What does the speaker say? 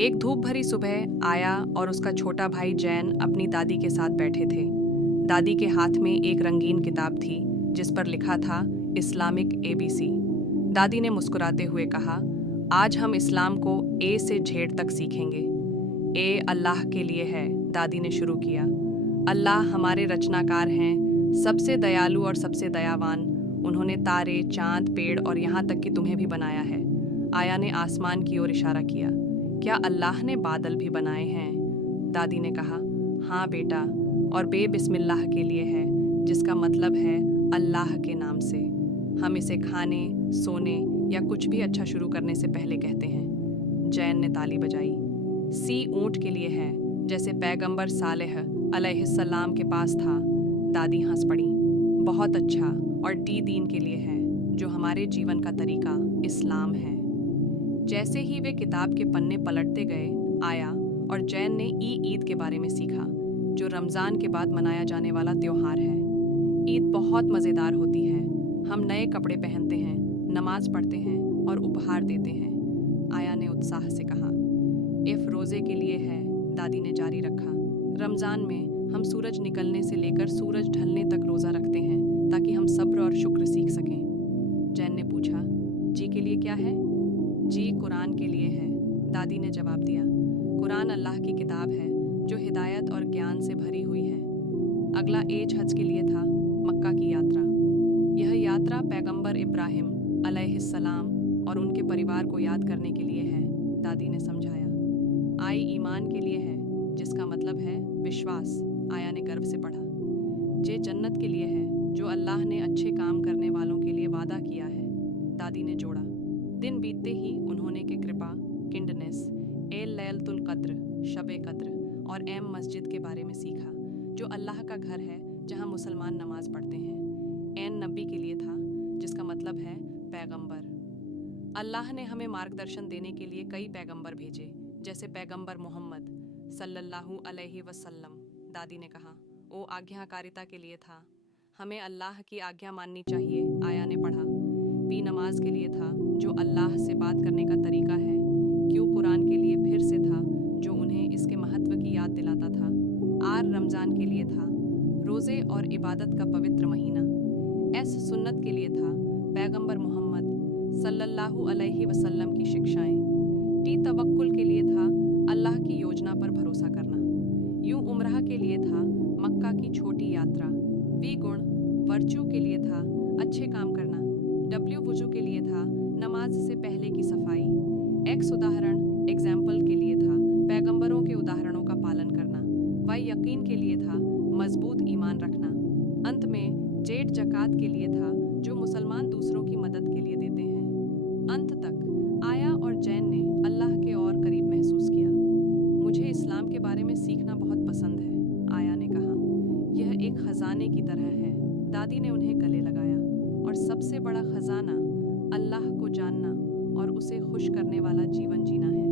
एक धूप भरी सुबह आया और उसका छोटा भाई जैन अपनी दादी के साथ बैठे थे। दादी के हाथ में एक रंगीन किताब थी जिस पर लिखा था इस्लामिक ABC। दादी ने मुस्कुराते हुए कहा, आज हम इस्लाम को ए से झेड़ तक सीखेंगे। ए अल्लाह के लिए है, दादी ने शुरू किया। अल्लाह हमारे रचनाकार हैं, सबसे दयालु और सबसे दयावान। उन्होंने तारे, चांद, पेड़ और यहाँ तक कि तुम्हें भी बनाया है। आया ने आसमान की ओर इशारा किया। क्या अल्लाह ने बादल भी बनाए हैं? दादी ने कहा, हाँ बेटा, और बे बिस्मिल्लाह के लिए है, जिसका मतलब है अल्लाह के नाम से। हम इसे खाने, सोने या कुछ भी अच्छा शुरू करने से पहले कहते हैं। जैन ने ताली बजाई। सी ऊंट के लिए है, जैसे पैगंबर सालेह अलैहिस्सलाम के पास था। दादी हंस पड़ी। बहुत अच्छा। और डी दीन के लिए है, जो हमारे जीवन का तरीका इस्लाम है। जैसे ही वे किताब के पन्ने पलटते गए, आया और जैन ने ईद के बारे में सीखा, जो रमज़ान के बाद मनाया जाने वाला त्योहार है। ईद बहुत मज़ेदार होती है। हम नए कपड़े पहनते हैं, नमाज पढ़ते हैं और उपहार देते हैं। आया ने उत्साह से कहा। इफ रोज़े के लिए है, दादी ने जारी रखा। रमज़ान में हम सूरज निकलने से लेकर सूरज ढलने तक रोज़ा रखते हैं ताकि हम सब्र और शुक्र सीख सकें। जैन ने पूछा, जी के लिए क्या है? जी कुरान के लिए है, दादी ने जवाब दिया। कुरान अल्लाह की किताब है जो हिदायत और ज्ञान से भरी हुई है। अगला एज हज के लिए था, मक्का की यात्रा। यह यात्रा पैगंबर इब्राहिम अलैहिस्सलाम और उनके परिवार को याद करने के लिए है, दादी ने समझाया। आई ईमान के लिए है, जिसका मतलब है विश्वास, आया ने गर्व से पढ़ा। जे जन्नत के लिए है, जो अल्लाह ने अच्छे काम करने वालों के लिए वादा किया है, दादी ने जोड़ा। दिन बीतते ही उन्होंने के कृपा, किंडनेस, लैलतुल कद्र, शबे कद्र और एम मस्जिद के बारे में सीखा, जो अल्लाह का घर है जहां मुसलमान नमाज पढ़ते हैं। एन नबी के लिए था, जिसका मतलब है पैगंबर। अल्लाह ने हमें मार्गदर्शन देने के लिए कई पैगंबर भेजे, जैसे पैगंबर मोहम्मद सल्लल्लाहु अलैहि वसल्लम, दादी ने कहा। ओ आज्ञाकारिता के लिए था, हमें अल्लाह की आज्ञा माननी चाहिए, आया ने पढ़ा। पी नमाज के लिए था, जो अल्लाह से बात करने का तरीका है। क्यों कुरान के लिए फिर से था, जो उन्हें इसके महत्व की याद दिलाता था। आर रमज़ान के लिए था, रोज़े और इबादत का पवित्र महीना। एस सुन्नत के लिए था, पैगंबर मोहम्मद सल्लल्लाहु अलैहि वसल्लम की शिक्षाएं। टी तवक्कुल के लिए था, अल्लाह की योजना पर भरोसा करना। यूं उम्रह के लिए था, मक्का की छोटी यात्रा। वी गुण वर्च्यू के लिए था, अच्छे काम करना। डब्ल्यू वुजू के लिए था, नमाज से पहले की सफाई। एक्स उदाहरण एग्जाम्पल के लिए था, पैगंबरों के उदाहरणों का पालन करना। वाई यकीन के लिए था, मजबूत ईमान रखना। अंत में जेड जकात के लिए था, जो मुसलमान दूसरों की मदद के लिए देते हैं। अंत तक आया और जैन ने अल्लाह के और करीब महसूस किया। मुझे इस्लाम के बारे में सीखना बहुत पसंद है, आया ने कहा। यह एक खजाने की तरह है, दादी ने उन्हें गले लगाया। और सबसे बड़ा खजाना अल्लाह को जानना और उसे खुश करने वाला जीवन जीना है।